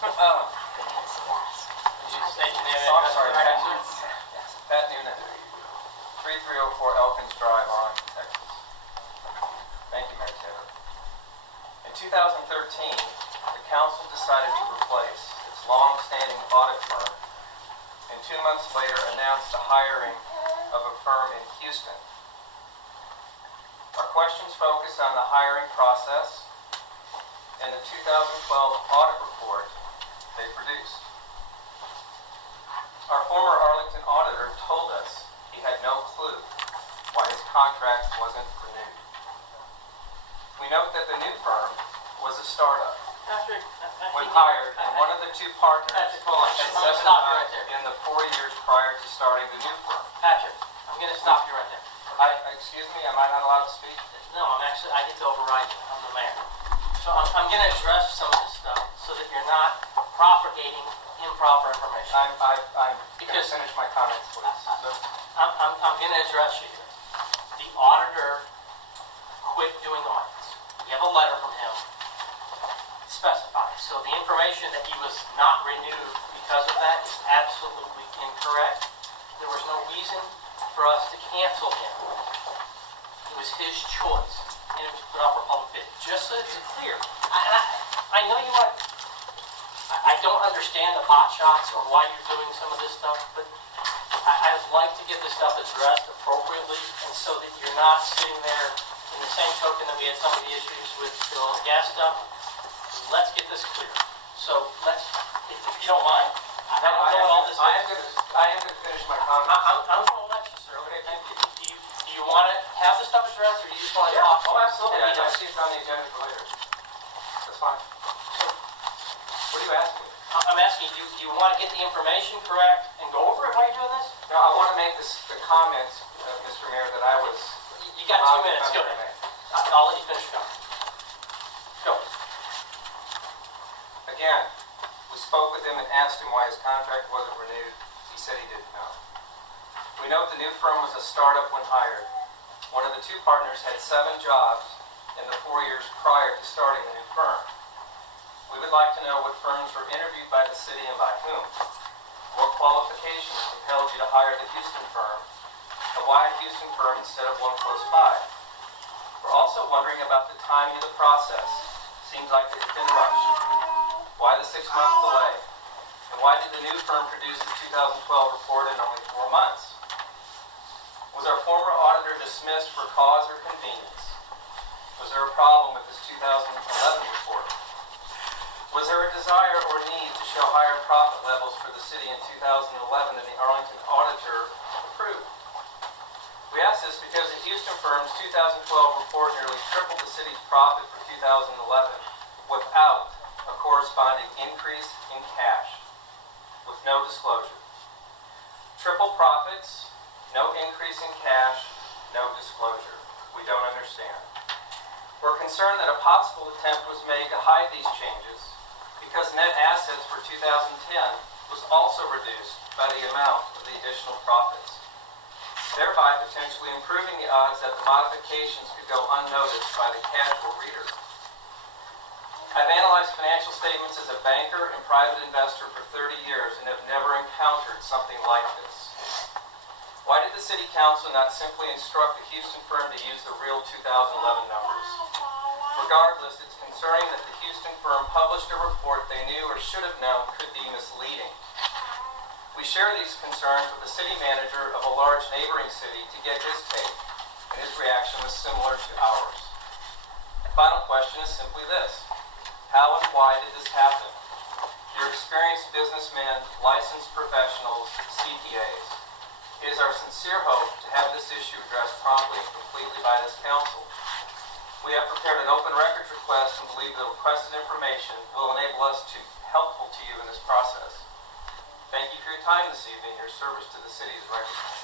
Would you state your name and I'm address sorry, for the record, sir? Pat Noonan, 3304 Elkins Drive, Arlington, Texas. Thank you, Mayor Taylor. In 2013, the council decided to replace its long-standing audit firm, and 2 months later announced the hiring of a firm in Houston. Our questions focus on the hiring process and the 2012 audit report they produced. Our former Arlington auditor told us he had no clue why his contract wasn't renewed. We note that the new firm was a startup. Patrick, When hired, and one of the two partners Patrick, hold on. had I'm going to 7 stop you right times there. in the 4 years prior to starting the new firm. Patrick, I'm going to stop you right there. Excuse me, am I not allowed to speak? No, I get to override you. I'm the mayor. So I'm going to address some of this stuff so that you're not propagating improper information. I'm going to Because- finish my comments, please. I'm going to address you here. The auditor quit doing audits. We have a letter from him. It specifies. So the information that he was not renewed because of that is absolutely incorrect. There was no reason for us to cancel him. It was his choice, and it was put up for public bid. Just so it's clear. I know you want. I don't understand the hot shots or why you're doing some of this stuff, but I'd like to get this stuff addressed appropriately, and so that you're not sitting there in the same token that we had some of the issues with the oil and gas stuff. Let's get this clear. So if you don't mind, I don't know what all this is. I am going to finish my comments. I'm going to let you, sir. Okay, thank you. Do you want to have this stuff addressed, or do you just want to talk? Oh, absolutely. And I see it's on the agenda for later. That's fine. What are you asking? I'm asking you, do you want to get the information correct and go over it while you're doing this? No, I want to make the comments, Mr. Mayor, that I was... You got 2 minutes. Go ahead. I'll let you finish your comment. Go. Again, we spoke with him and asked him why his contract wasn't renewed. He said he didn't know. We note the new firm was a startup when hired. One of the two partners had 7 jobs in the 4 years prior to starting the new firm. We would like to know what firms were interviewed by the city and by whom. What qualifications compelled you to hire the Houston firm, and why a Houston firm instead of one close by? We're also wondering about the timing of the process. Seems like it's been rushed. Why the 6-month delay? And why did the new firm produce the 2012 report in only 4 months? Was our former auditor dismissed for cause or convenience? Was there a problem with this 2011 report? Was there a desire or need to show higher profit levels for the city in 2011 than the Arlington auditor approved? We ask this because the Houston firm's 2012 report nearly tripled the city's profit for 2011 without a corresponding increase in cash, with no disclosure. Triple profits, no increase in cash, no disclosure. We don't understand. We're concerned that a possible attempt was made to hide these changes because net assets for 2010 was also reduced by the amount of the additional profits, thereby potentially improving the odds that the modifications could go unnoticed by the casual reader. I've analyzed financial statements as a banker and private investor for 30 years and have never encountered something like this. Why did the City Council not simply instruct the Houston firm to use the real 2011 numbers? Regardless, it's concerning that the Houston firm published a report they knew or should have known could be misleading. We share these concerns with the city manager of a large neighboring city to get his take, and his reaction was similar to ours. The final question is simply this: how and why did this happen? You're experienced businessmen, licensed professionals, CPAs. It is our sincere hope to have this issue addressed promptly and completely by this council. We have prepared an open records request and believe the requested information will enable us to be helpful to you in this process. Thank you for your time this evening. Your service to the city is recognized.